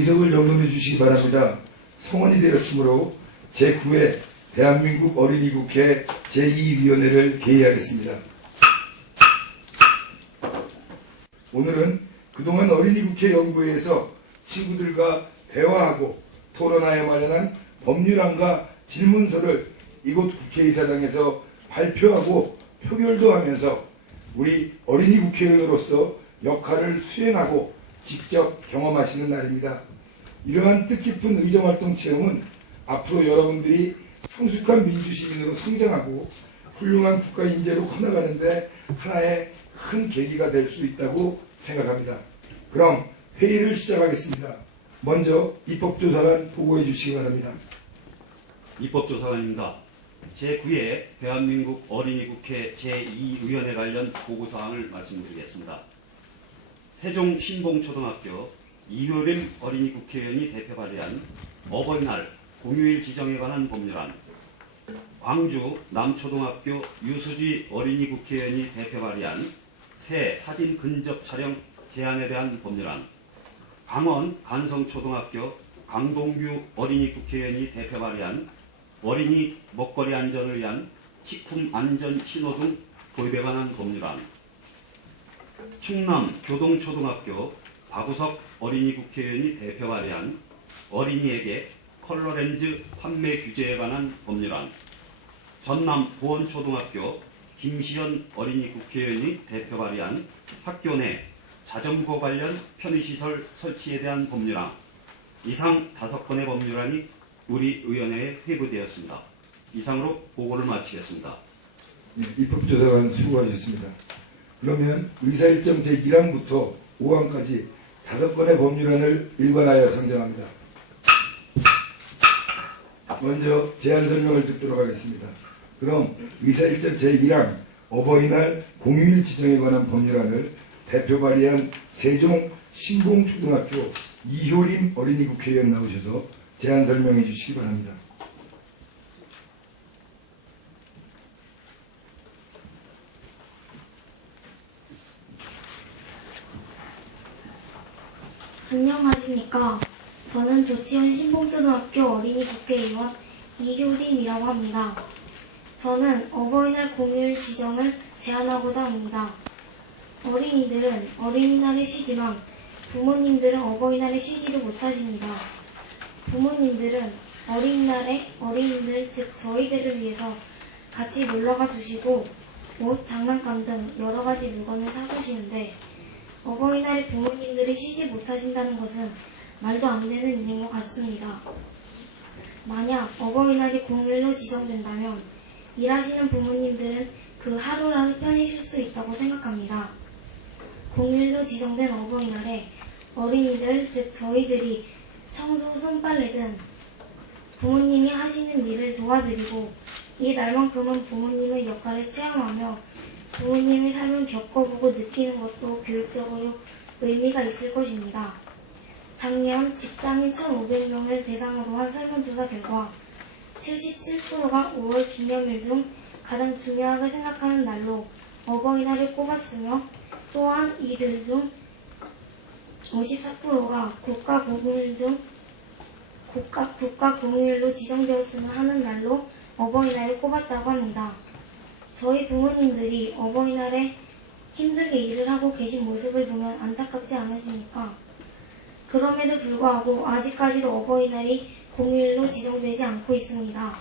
의석을 영론해 주시기 바랍니다. 성원이 되었으므로 제9회 대한민국 어린이국회 제2위원회를 개의하겠습니다. 오늘은 그동안 어린이국회 연구회에서 친구들과 대화하고 토론하여 마련한 법률안과 질문서를 이곳 국회의사당에서 발표하고 표결도 하면서 우리 어린이 국회의원으로서 역할을 수행하고 직접 경험하시는 날입니다. 이러한 뜻깊은 의정활동 체험은 앞으로 여러분들이 성숙한 민주시민으로 성장하고 훌륭한 국가인재로 커나가는데 하나의 큰 계기가 될 수 있다고 생각합니다. 그럼 회의를 시작하겠습니다. 먼저 입법조사관 보고해 주시기 바랍니다. 입법조사관입니다. 제9회 대한민국 어린이국회 제2위원회 관련 보고사항을 말씀드리겠습니다. 세종 신봉초등학교 이효림 어린이국회의원이 대표 발의한 어버이날 공휴일 지정에 관한 법률안, 광주 남초등학교 유수지 어린이국회의원이 대표 발의한 새 사진 근접 촬영 제한에 대한 법률안, 강원 간성초등학교 강동규 어린이국회의원이 대표 발의한 어린이 먹거리 안전을 위한 식품 안전 신호등 도입에 관한 법률안, 충남 교동초등학교 박우석 어린이국회의원이 대표 발의한 어린이에게 컬러렌즈 판매 규제에 관한 법률안, 전남 보원초등학교 김시연 어린이국회의원이 대표 발의한 학교 내 자전거 관련 편의시설 설치에 대한 법률안, 이상 5건의 법률안이 우리 의원회에 회부되었습니다. 이상으로 보고를 마치겠습니다. 네, 입법조사관 수고하셨습니다. 그러면 의사일정 제1항부터 5항까지 5건의 법률안을 일관하여 상정합니다. 먼저 제안 설명을 듣도록 하겠습니다. 그럼 의사일정 제1항 어버이날 공휴일 지정에 관한 법률안을 대표 발의한 세종 신봉초등학교 이효림 어린이국회의원 나오셔서 제안 설명해 주시기 바랍니다. 안녕하십니까. 저는 조치원 신봉초등학교 어린이국회의원 이효림이라고 합니다. 저는 어버이날 공휴일 지정을 제안하고자 합니다. 어린이들은 어린이날에 쉬지만 부모님들은 어버이날에 쉬지도 못하십니다. 부모님들은 어린이날에 어린이들, 즉 저희들을 위해서 같이 놀러가 주시고 옷, 장난감 등 여러 가지 물건을 사주시는데 어버이날에 부모님들이 쉬지 못하신다는 것은 말도 안 되는 일인 것 같습니다. 만약 어버이날이 공휴일로 지정된다면 일하시는 부모님들은 그 하루라도 편히 쉴 수 있다고 생각합니다. 공휴일로 지정된 어버이날에 어린이들, 즉 저희들이 청소, 손빨래 등 부모님이 하시는 일을 도와드리고 이 날만큼은 부모님의 역할을 체험하며 부모님의 삶을 겪어보고 느끼는 것도 교육적으로 의미가 있을 것입니다. 작년 직장인 1,500명을 대상으로 한 설문조사 결과 77%가 5월 기념일 중 가장 중요하게 생각하는 날로 어버이날을 꼽았으며 또한 이들 중 54%가 국가 공휴일로 지정되었으면 하는 날로 어버이날을 꼽았다고 합니다. 저희 부모님들이 어버이날에 힘들게 일을 하고 계신 모습을 보면 안타깝지 않으십니까? 그럼에도 불구하고 아직까지도 어버이날이 공휴일로 지정되지 않고 있습니다.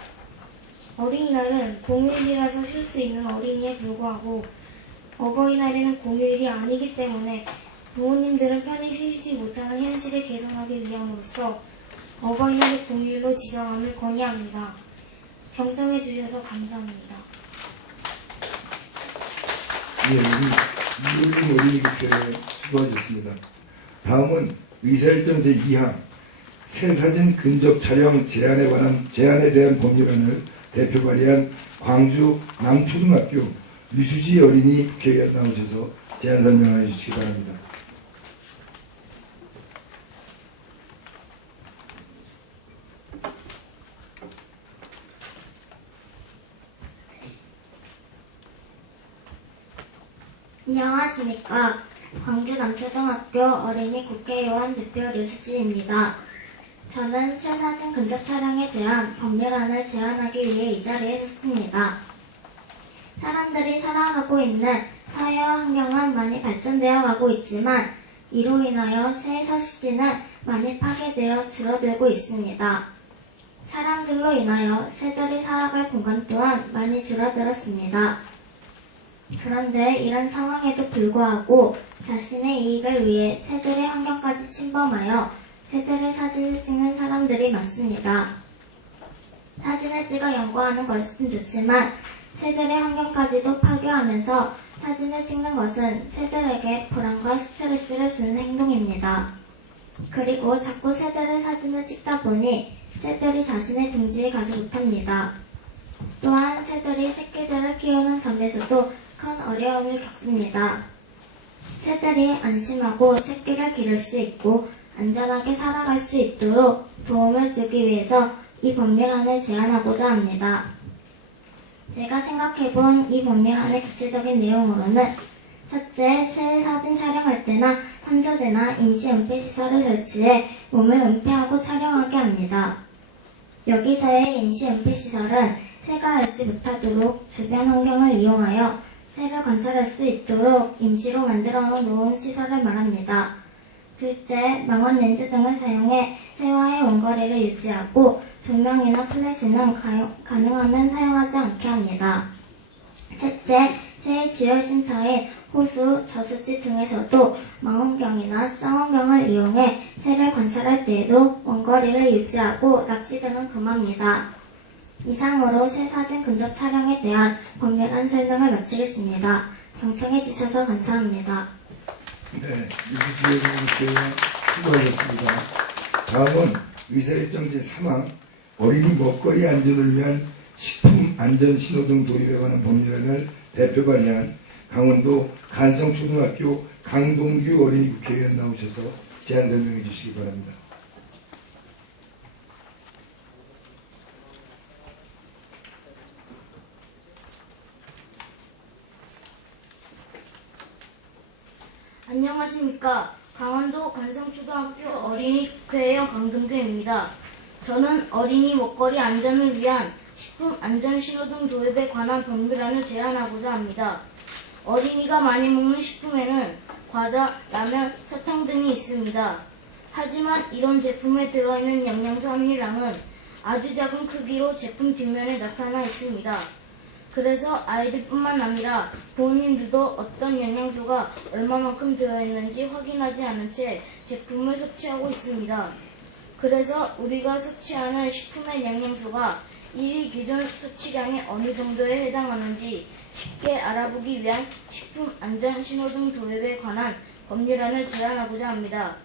어린이날은 공휴일이라서 쉴 수 있는 어린이에 불구하고 어버이날에는 공휴일이 아니기 때문에 부모님들은 편히 쉬지 못하는 현실을 개선하기 위함으로써 어버이날을 공휴일로 지정함을 건의합니다. 경청해 주셔서 감사합니다. 예, 우리 이효림 어린이국회의원 수고하셨습니다. 다음은 의사일정 제2항 새 사진 근접 촬영 제한에 대한 법률안을 대표 발의한 광주 남초등학교 유수지 어린이 국회의원 나오셔서 제안 설명해 주시기 바랍니다. 안녕하십니까. 광주 남초등학교 어린이 국회의원 대표 류수지입니다. 저는 새사진 근접 촬영에 대한 법률안을 제안하기 위해 이 자리에 섰습니다. 사람들이 살아가고 있는 사회와 환경은 많이 발전되어 가고 있지만 이로 인하여 새 서식지는 많이 파괴되어 줄어들고 있습니다. 사람들로 인하여 새들이 살아갈 공간 또한 많이 줄어들었습니다. 그런데 이런 상황에도 불구하고 자신의 이익을 위해 새들의 환경까지 침범하여 새들의 사진을 찍는 사람들이 많습니다. 사진을 찍어 연구하는 것은 좋지만 새들의 환경까지도 파괴하면서 사진을 찍는 것은 새들에게 불안과 스트레스를 주는 행동입니다. 그리고 자꾸 새들의 사진을 찍다 보니 새들이 자신의 둥지에 가지 못합니다. 또한 새들이 새끼들을 키우는 점에서도 큰 어려움을 겪습니다. 새들이 안심하고 새끼를 기를 수 있고 안전하게 살아갈 수 있도록 도움을 주기 위해서 이 법률안을 제안하고자 합니다. 제가 생각해본 이 법률안의 구체적인 내용으로는 첫째, 새 사진 촬영할 때나 탐조대나 임시 은폐시설을 설치해 몸을 은폐하고 촬영하게 합니다. 여기서의 임시 은폐시설은 새가 알지 못하도록 주변 환경을 이용하여 새를 관찰할 수 있도록 임시로 만들어 놓은 시설을 말합니다. 둘째, 망원 렌즈 등을 사용해 새와의 원거리를 유지하고 조명이나 플래시는 가능하면 사용하지 않게 합니다. 셋째, 새의 주요 쉼터인 호수, 저수지 등에서도 망원경이나 쌍원경을 이용해 새를 관찰할 때에도 원거리를 유지하고 낚시 등은 금합니다. 이상으로 새 사진 근접 촬영에 대한 법률안 설명을 마치겠습니다. 경청해 주셔서 감사합니다. 네, 유수지혜님 수고하셨습니다. 다음은 의사일정 제3항 어린이 먹거리 안전을 위한 식품안전신호등 도입에 관한 법률안을 대표 발의한 강원도 간성초등학교 강동규 어린이 국회의원 나오셔서 제안 설명해 주시기 바랍니다. 안녕하십니까. 강원도 간성초등학교 어린이 국회의원 강동규입니다. 저는 어린이 먹거리 안전을 위한 식품안전신호등 도입에 관한 법률안을 제안하고자 합니다. 어린이가 많이 먹는 식품에는 과자, 라면, 사탕 등이 있습니다. 하지만 이런 제품에 들어있는 영양소 함유량은 아주 작은 크기로 제품 뒷면에 나타나 있습니다. 그래서 아이들뿐만 아니라 부모님들도 어떤 영양소가 얼마만큼 들어있는지 확인하지 않은 채 제품을 섭취하고 있습니다. 그래서 우리가 섭취하는 식품의 영양소가 1위 기준 섭취량에 어느 정도에 해당하는지 쉽게 알아보기 위한 식품안전신호등 도입에 관한 법률안을 제안하고자 합니다.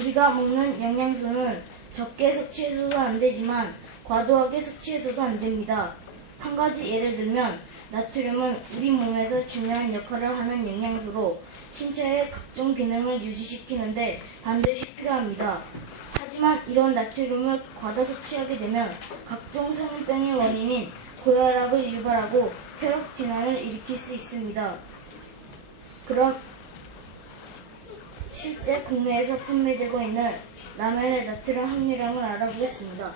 우리가 먹는 영양소는 적게 섭취해서도 안 되지만 과도하게 섭취해서도 안 됩니다. 한 가지 예를 들면 나트륨은 우리 몸에서 중요한 역할을 하는 영양소로 신체의 각종 기능을 유지시키는데 반드시 필요합니다. 하지만 이런 나트륨을 과다 섭취하게 되면 각종 성인병의 원인인 고혈압을 유발하고 혈액질환을 일으킬 수 있습니다. 그럼 실제 국내에서 판매되고 있는 라면의 나트륨 함유량을 알아보겠습니다.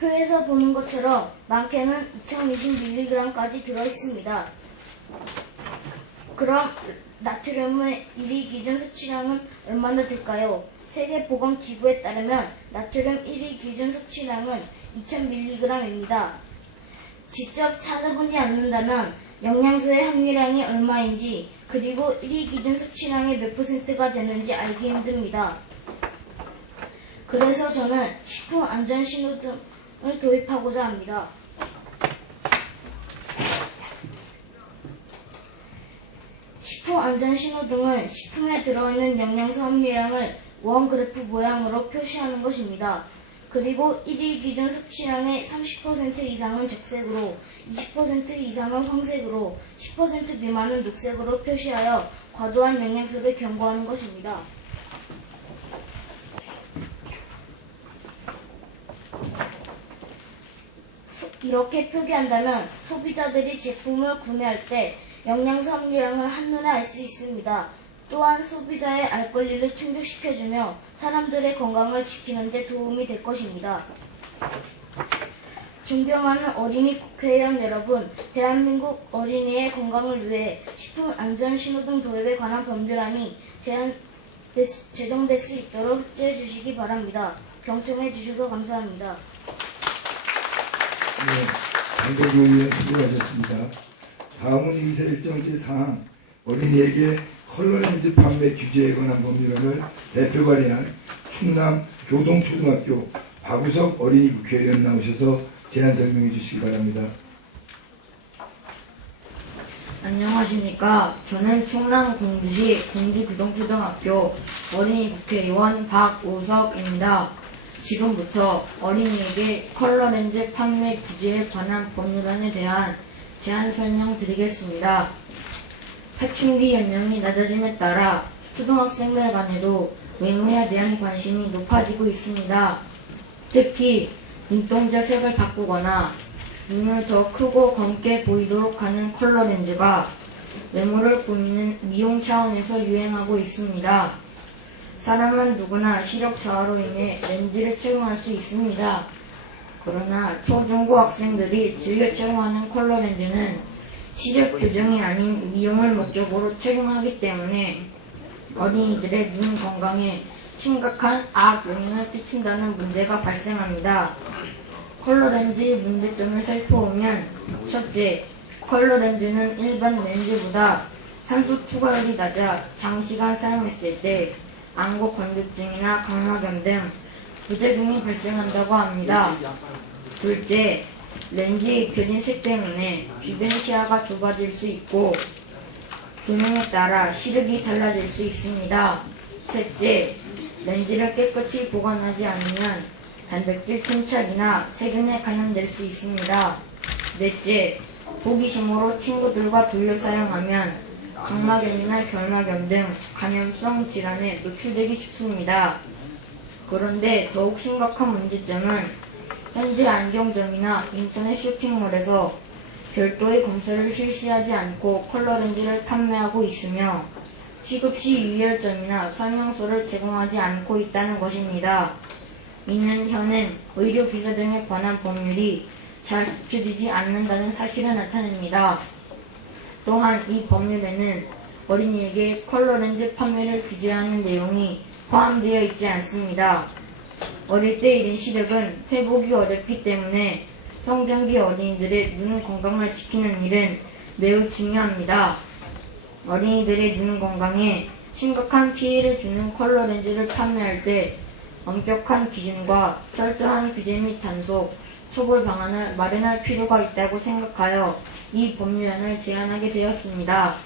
표에서 보는 것처럼 많게는 2020mg까지 들어있습니다. 그럼 나트륨의 1위 기준 섭취량은 얼마나 될까요? 세계보건기구에 따르면 나트륨 1위 기준 섭취량은 2000mg입니다. 직접 찾아보지 않는다면 영양소의 함유량이 얼마인지 그리고 1위 기준 섭취량의 몇 %가 되는지 알기 힘듭니다. 그래서 저는 식품안전신호등을 도입하고자 합니다. 식품안전신호등은 식품에 들어있는 영양소 함유량을 원그래프 모양으로 표시하는 것입니다. 그리고 1위 기준 섭취량의 30% 이상은 적색으로, 20% 이상은 황색으로, 10% 미만은 녹색으로 표시하여 과도한 영양소를 경고하는 것입니다. 이렇게 표기한다면 소비자들이 제품을 구매할 때 영양소 함유량을 한눈에 알 수 있습니다. 또한 소비자의 알 권리를 충족시켜주며 사람들의 건강을 지키는 데 도움이 될 것입니다. 존경하는 어린이 국회의원 여러분, 대한민국 어린이의 건강을 위해 식품안전신호등 도입에 관한 법률안이 제정될 수 있도록 협조해 주시기 바랍니다. 경청해 주셔서 감사합니다. 네, 강동규 의원 수고하셨습니다. 다음은 의사 일정제 사항 어린이에게 컬러렌즈 판매 규제에 관한 법률안을 대표 발의한 충남 교동초등학교 박우석 어린이 국회의원 나오셔서 제안 설명해 주시기 바랍니다. 안녕하십니까. 저는 충남 공주시 공주교동초등학교 어린이 국회의원 박우석입니다. 지금부터 어린이에게 컬러렌즈 판매 규제에 관한 법률안에 대한 제안 설명드리겠습니다. 사춘기 연령이 낮아짐에 따라 초등학생들 간에도 외모에 대한 관심이 높아지고 있습니다. 특히 눈동자 색을 바꾸거나 눈을 더 크고 검게 보이도록 하는 컬러렌즈가 외모를 꾸미는 미용 차원에서 유행하고 있습니다. 사람은 누구나 시력 저하로 인해 렌즈를 착용할 수 있습니다. 그러나 초중고 학생들이 즐겨 착용하는 컬러렌즈는 시력 교정이 아닌 미용을 목적으로 착용하기 때문에 어린이들의 눈 건강에 심각한 악영향을 끼친다는 문제가 발생합니다. 컬러렌즈의 문제점을 살펴보면 첫째, 컬러렌즈는 일반 렌즈보다 산소 투과율이 낮아 장시간 사용했을 때 안구 건조증이나 각막염 등 부작용이 발생한다고 합니다. 둘째, 렌즈의 입혀진 색 때문에 주변 시야가 좁아질 수 있고 조명에 따라 시력이 달라질 수 있습니다. 셋째, 렌즈를 깨끗이 보관하지 않으면 단백질 침착이나 세균에 감염될 수 있습니다. 넷째, 호기심으로 친구들과 돌려 사용하면 각막염이나 결막염 등 감염성 질환에 노출되기 쉽습니다. 그런데 더욱 심각한 문제점은 현재 안경점이나 인터넷 쇼핑몰에서 별도의 검사를 실시하지 않고 컬러렌즈를 판매하고 있으며 취급 시 유의할 점이나 설명서를 제공하지 않고 있다는 것입니다. 이는 현행 의료기사 등에 관한 법률이 잘 지켜지지 않는다는 사실을 나타냅니다. 또한 이 법률에는 어린이에게 컬러렌즈 판매를 규제하는 내용이 포함되어 있지 않습니다. 어릴 때 잃은 시력은 회복이 어렵기 때문에 성장기 어린이들의 눈 건강을 지키는 일은 매우 중요합니다. 어린이들의 눈 건강에 심각한 피해를 주는 컬러렌즈를 판매할 때 엄격한 기준과 철저한 규제 및 단속, 처벌 방안을 마련할 필요가 있다고 생각하여 이 법률안을 제안하게 되었습니다.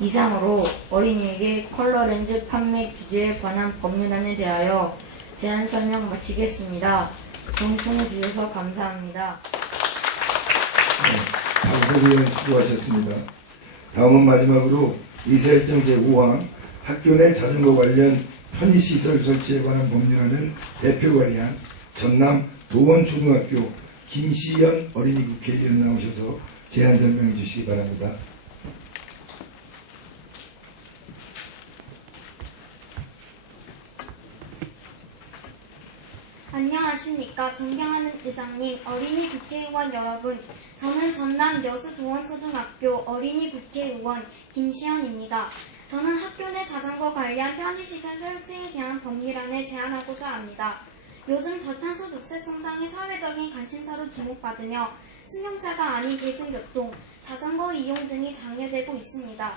이상으로 어린이에게 컬러렌즈 판매 규제에 관한 법률안에 대하여 제안 설명 마치겠습니다. 경청해 주셔서 감사합니다. 박우석 의원 수고하셨습니다. 다음은 마지막으로 의사일정 제5항 학교 내 자전거 관련 편의시설 설치에 관한 법률안을 대표 발의한 전남 도원초등학교 김시연 어린이 국회의원 나오셔서 제안 설명해 주시기 바랍니다. 안녕하십니까. 존경하는 의장님, 어린이 국회의원 여러분. 저는 전남 여수도원초등학교 어린이 국회의원 김시연입니다. 저는 학교 내 자전거 관련 편의시설 설치에 대한 법률안을 제안하고자 합니다. 요즘 저탄소 녹색 성장이 사회적인 관심사로 주목받으며 승용차가 아닌 대중교통, 자전거 이용 등이 장려되고 있습니다.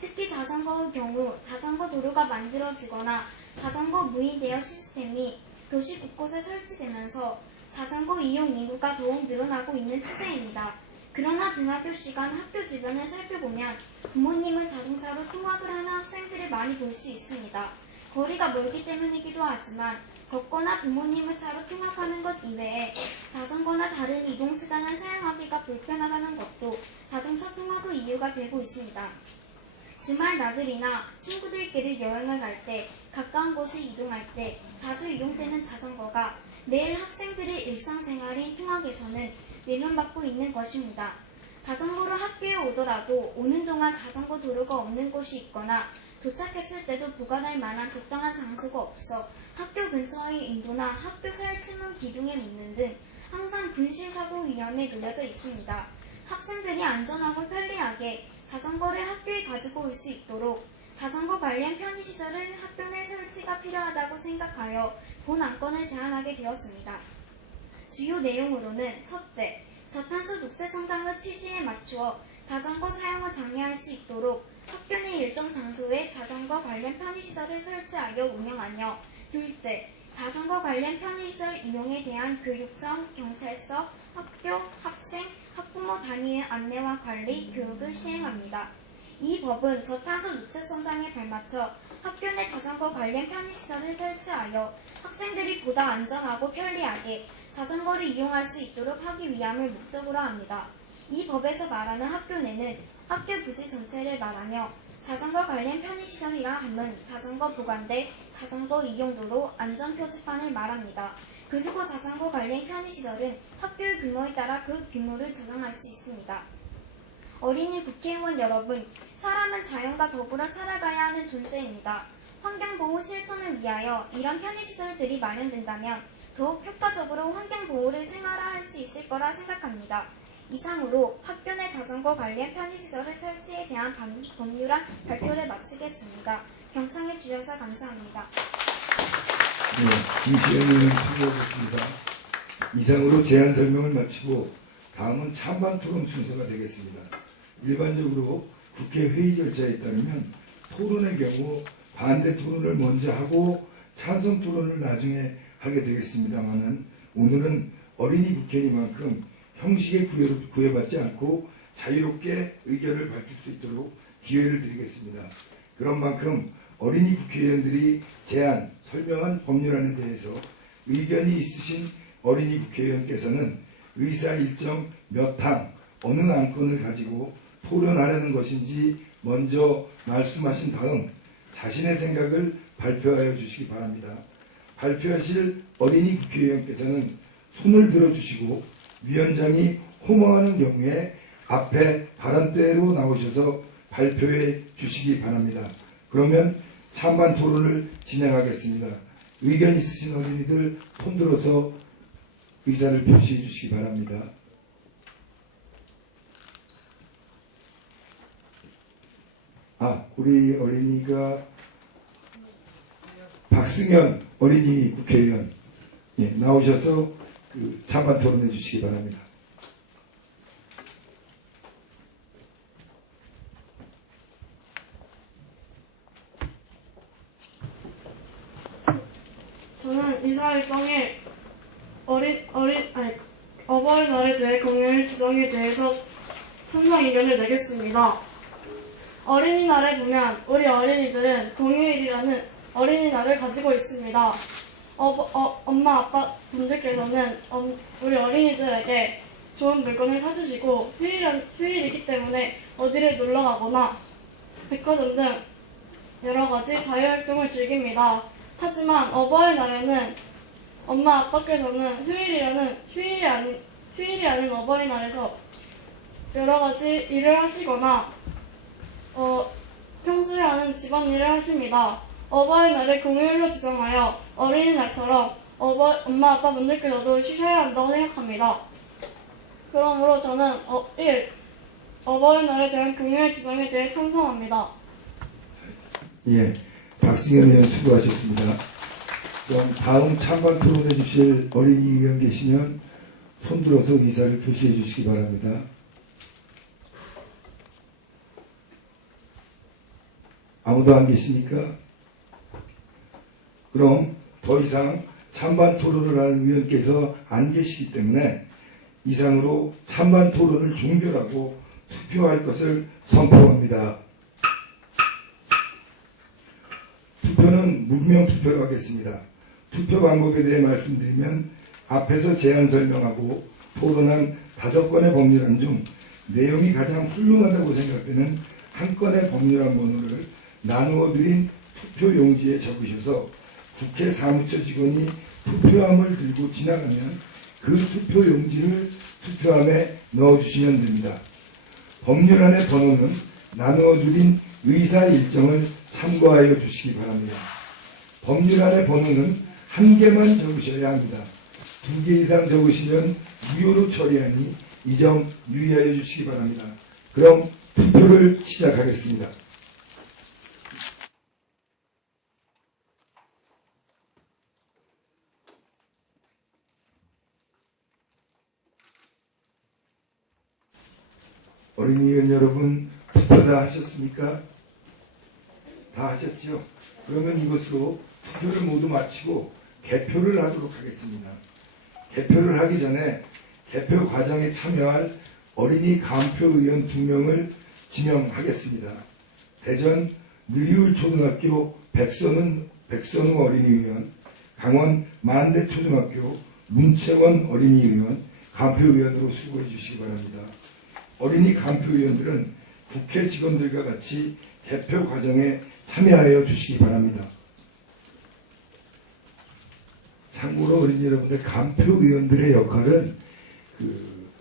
특히 자전거의 경우 자전거 도로가 만들어지거나 자전거 무인 대여 시스템이 도시 곳곳에 설치되면서 자전거 이용 인구가 더욱 늘어나고 있는 추세입니다. 그러나 등하교 시간 학교 주변을 살펴보면 부모님은 자동차로 통학을 하는 학생들을 많이 볼 수 있습니다. 거리가 멀기 때문이기도 하지만 걷거나 부모님을 차로 통학하는 것 이외에 자전거나 다른 이동수단을 사용하기가 불편하다는 것도 자동차 통학의 이유가 되고 있습니다. 주말 나들이나 친구들끼리 여행을 갈 때, 가까운 곳을 이동할 때 자주 이용되는 자전거가 매일 학생들의 일상생활인 통학에서는 외면받고 있는 것입니다. 자전거로 학교에 오더라도 오는 동안 자전거 도로가 없는 곳이 있거나 도착했을 때도 보관할 만한 적당한 장소가 없어 학교 근처의 인도나 학교 설치문 기둥에 놓는 등 항상 분실사고 위험에 놓여져 있습니다. 학생들이 안전하고 편리하게 자전거를 학교에 가지고 올 수 있도록 자전거 관련 편의시설은 학교 내 설치가 필요하다고 생각하여 본 안건을 제안하게 되었습니다. 주요 내용으로는 첫째, 저탄소 녹색 성장의 취지에 맞추어 자전거 사용을 장려할 수 있도록 학교 내 일정 장소에 자전거 관련 편의시설을 설치하여 운영하며 둘째, 자전거 관련 편의시설 이용에 대한 교육청, 경찰서, 학교, 학생, 학부모 단위의 안내와 관리, 교육을 시행합니다. 이 법은 저탄소 녹색 성장에 발맞춰 학교 내 자전거 관련 편의시설을 설치하여 학생들이 보다 안전하고 편리하게 자전거를 이용할 수 있도록 하기 위함을 목적으로 합니다. 이 법에서 말하는 학교 내는 학교 부지 전체를 말하며 자전거 관련 편의시설이라 함은 자전거 보관대, 자전거 이용도로, 안전표지판을 말합니다. 그리고 자전거 관련 편의시설은 학교의 규모에 따라 그 규모를 조정할 수 있습니다. 어린이 국회의원 여러분, 사람은 자연과 더불어 살아가야 하는 존재입니다. 환경보호 실천을 위하여 이런 편의시설들이 마련된다면 더욱 효과적으로 환경보호를 생활화할 수 있을 거라 생각합니다. 이상으로 학교 내 자전거 관련 편의시설을 설치에 대한 법률안 발표를 마치겠습니다. 경청해 주셔서 감사합니다. 네, 김시현님은 수고하셨습니다. 이상으로 제안 설명을 마치고 다음은 찬반 토론 순서가 되겠습니다. 일반적으로 국회 회의 절차에 따르면 토론의 경우 반대 토론을 먼저 하고 찬성 토론을 나중에 하게 되겠습니다만은 오늘은 어린이 국회니만큼 형식에 구애받지 않고 자유롭게 의견을 밝힐 수 있도록 기회를 드리겠습니다. 그런 만큼 어린이 국회의원들이 제안, 설명한 법률안에 대해서 의견이 있으신 어린이 국회의원께서는 의사 일정 몇 항, 어느 안건을 가지고 토론하려는 것인지 먼저 말씀하신 다음 자신의 생각을 발표하여 주시기 바랍니다. 발표하실 어린이 국회의원께서는 손을 들어주시고 위원장이 호명하는 경우에 앞에 발언대로 나오셔서 발표해 주시기 바랍니다. 그러면 찬반 토론을 진행하겠습니다. 의견 있으신 어린이들 손 들어서 의사를 표시해 주시기 바랍니다. 우리 어린이가 박승현 어린이 국회의원 나오셔서 찬반 토론해 주시기 바랍니다. 저는 이사 일정에 어버이날에 대해 공휴일 지정에 대해서 찬성 의견을 내겠습니다. 어린이날에 보면 우리 어린이들은 공휴일이라는 어린이날을 가지고 있습니다. 엄마 아빠 분들께서는 우리 어린이들에게 좋은 물건을 사주시고 휴일이기 때문에 어디를 놀러 가거나 백화점 등 여러 가지 자유활동을 즐깁니다. 하지만 어버이날에는 엄마 아빠께서는 휴일이 아닌 어버이날에서 여러 가지 일을 하시거나 평소에 하는 집안일을 하십니다. 어버이날을 공휴일로 지정하여 어린이날처럼 엄마 아빠 분들께서도 쉬셔야 한다고 생각합니다. 그러므로 저는 1. 어버이날에 대한 공휴일 지정에 대해 찬성합니다. 예, 박승현 의원 수고하셨습니다. 그럼 다음 찬반 토론해 주실 어린이 의원 계시면 손들어서 의사를 표시해 주시기 바랍니다. 아무도 안 계십니까? 그럼 더 이상 찬반 토론을 하는 의원께서 안 계시기 때문에 이상으로 찬반 토론을 종결하고 투표할 것을 선포합니다. 투표는 무기명 투표로 하겠습니다. 투표 방법에 대해 말씀드리면 앞에서 제안 설명하고 토론한 5건의 법률안 중 내용이 가장 훌륭하다고 생각되는 한 건의 법률안 번호를 나누어 드린 투표 용지에 적으셔서 국회 사무처 직원이 투표함을 들고 지나가면 그 투표 용지를 투표함에 넣어주시면 됩니다. 법률안의 번호는 나누어 드린 의사 일정을 참고하여 주시기 바랍니다. 법률안의 번호는 한 개만 적으셔야 합니다. 2개 이상 적으시면 무효로 처리하니 이 점 유의하여 주시기 바랍니다. 그럼 투표를 시작하겠습니다. 어린이 의원 여러분, 투표 다 하셨습니까? 다 하셨죠? 그러면 이것으로 투표를 모두 마치고 개표를 하도록 하겠습니다. 개표를 하기 전에 개표 과정에 참여할 어린이 간표 의원 2명을 지명하겠습니다. 대전 느리울초등학교 백선우 어린이의원, 강원 만대초등학교 문채원 어린이의원 간표의원으로 수고해 주시기 바랍니다. 어린이 간표의원들은 국회 직원들과 같이 개표 과정에 참여하여 주시기 바랍니다. 참고로 어린이 여러분들, 간표의원들의 역할은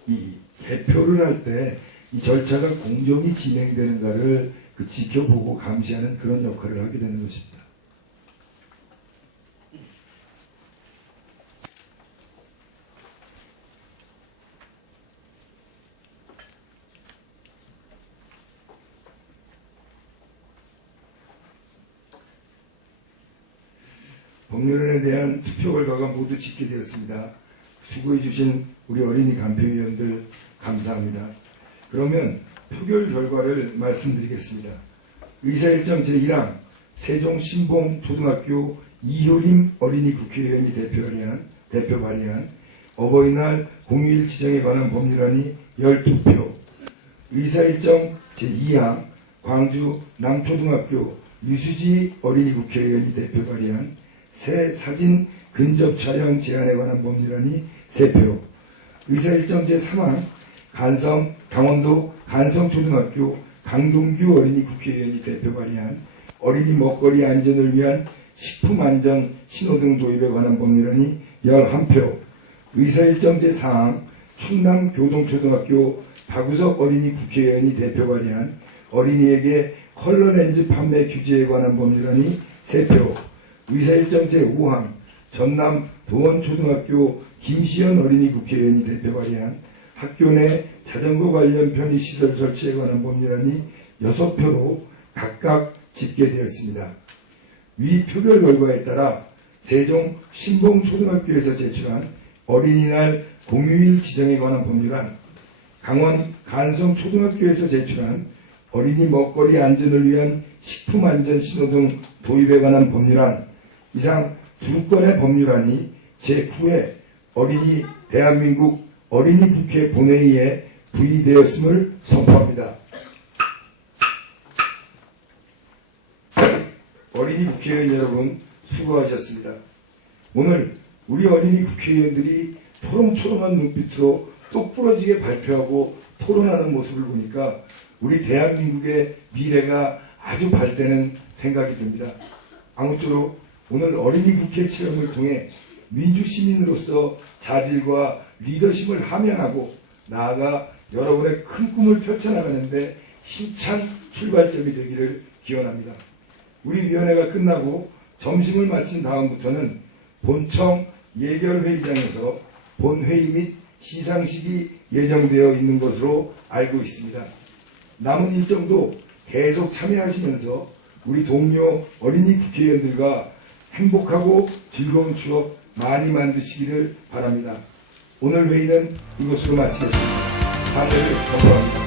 이 개표를 할 때 이 절차가 공정히 진행되는가를 지켜보고 감시하는 그런 역할을 하게 되는 것입니다. 법률안에 대한 투표 결과가 모두 집계되었습니다. 수고해 주신 우리 어린이 간표위원들 감사합니다. 그러면 표결 결과를 말씀드리겠습니다. 의사일정 제1항 세종 신봉초등학교 이효림 어린이 국회의원이 대표 발의한 어버이날 공휴일 지정에 관한 법률안이 12표, 의사일정 제2항 광주 남초등학교 류수지 어린이 국회의원이 대표 발의한 새 사진 근접 촬영 제한에 관한 법률안이 3표, 의사일정 제3항 강원도 간성초등학교 강동규 어린이 국회의원이 대표 발의한 어린이 먹거리 안전을 위한 식품안전 신호등 도입에 관한 법률안이 11표, 의사일정 제4항 충남교동초등학교 박우석 어린이 국회의원이 대표 발의한 어린이에게 컬러렌즈 판매 규제에 관한 법률안이 3표, 의사일정 제5항 전남 도원초등학교 김시현 어린이 국회의원이 대표 발의한 학교 내 자전거 관련 편의시설 설치에 관한 법률안이 6표로 각각 집계되었습니다. 위 표결 결과에 따라 세종 신봉초등학교에서 제출한 어린이날 공휴일 지정에 관한 법률안, 강원 간성초등학교에서 제출한 어린이 먹거리 안전을 위한 식품안전 신호등 도입에 관한 법률안, 이상 2건의 법률안이 제9회 어린이 대한민국 어린이 국회 본회의에 부의되었음을 선포합니다. 어린이 국회의원 여러분, 수고하셨습니다. 오늘 우리 어린이 국회의원들이 초롱초롱한 눈빛으로 똑부러지게 발표하고 토론하는 모습을 보니까 우리 대한민국의 미래가 아주 밝다는 생각이 듭니다. 아무쪼록 오늘 어린이 국회 체험을 통해 민주시민으로서 자질과 리더십을 함양하고 나아가 여러분의 큰 꿈을 펼쳐나가는데 힘찬 출발점이 되기를 기원합니다. 우리 위원회가 끝나고 점심을 마친 다음부터는 본청 예결회의장에서 본회의 및 시상식이 예정되어 있는 것으로 알고 있습니다. 남은 일정도 계속 참여하시면서 우리 동료 어린이 국회의원들과 행복하고 즐거운 추억 많이 만드시기를 바랍니다. 오늘 회의는 이것으로 마치겠습니다. 사회를 건강합니다.